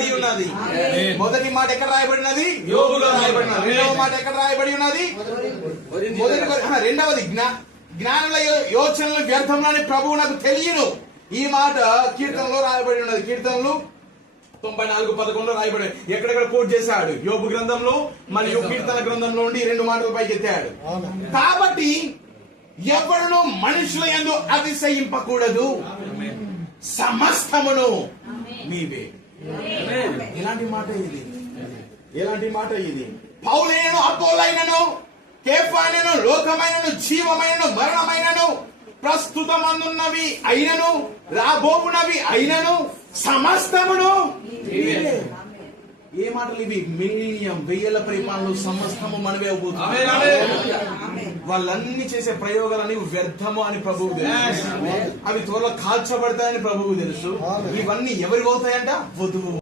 రాయబడి ఉన్నది. మొదటి మాట ఎక్కడ రాయబడినది? యోబులో రాయబడినది. రెండవ మాట ఎక్కడ రాయబడి ఉన్నది? రెండవది జ్ఞానుల యోచనలు వ్యర్థములని ప్రభువు నాకు తెలియను. ఈ మాట కీర్తనలో రాయబడి ఉన్నది. కీర్తనలు 94:11 రాయబడి ఎక్కడెక్కడ కోట్ చేశాడు. యోబు గ్రంథంలో మరియు కీర్తన గ్రంథంలో ఉండి 2 మాటలు పైకి ఎత్తాడు. కాబట్టి ఎవరును మనుషుల యందు అతిశయింపకూడదు, సమస్తమును మీవే. ఎలాంటి మాట ఇది? ఎలాంటి మాట ఇది? పౌలైనను అపోలైనను కేఫానను లోకమైనను జీవమైనను మరణమైనను ప్రస్తుతమందున్నవి అయినను రాబోవునవి అయినను సమస్తమును. ఏ మాటలు ఇవి? మిలినియం, 1000 పరిపాలనలు సమస్తము మనవే అవుతుంది. వాళ్ళన్నీ చేసే ప్రయోగాలని వ్యర్థము అని ప్రభువు తెలుసు. అవి త్వరలో కాల్చబడతాయని ప్రభువు తెలుసు. ఇవన్నీ ఎవరికి అవుతాయంట? వధువు.